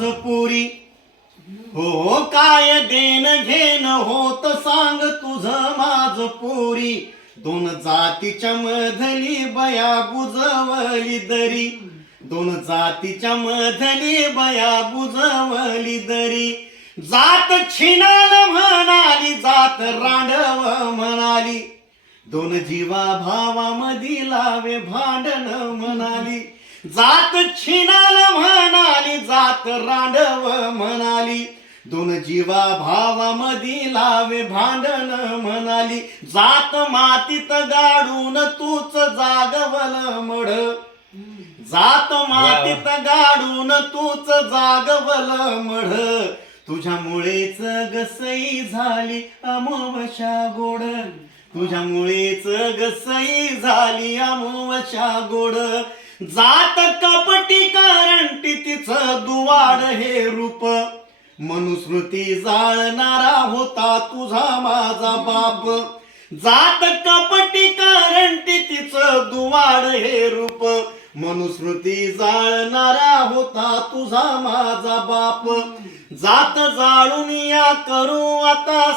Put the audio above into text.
माझ पुरी. हो काय देन घेन होत सांग तुझ माझ पुरी. दोन जातीच्या मधली बया बुजवली दरी. दोन जातीच्या मधली बया बुजवली दरी. जात छिनाल म्हणाली जात रांडव म्हणाली. दोन जीवा भावामधी लावे भांडण म्हणाली. जात छिनाल जात रांडव म्हणाली. दोन जीवा भावामधी लावे भांडण म्हणाली. जात मातीत गाडून तूच जागवल मड जात मातीत गाडून तूच जागवल मढ. तुझ्यामुळेच गसई झाली अमोवशा गोड. तुझ्यामुळेच गसई झाली अमोवशा गोड. जात कपटी करंटी तिचं दुवाड हे रूप. मनुस्मृती जाळणारा होता तुझा माझा बाप. जात कपटी करंटी तिचं दुवाड हे रूप. मनुस्मृती जाळणारा होता तुझा माझा बाप. जात जाळून या करू आता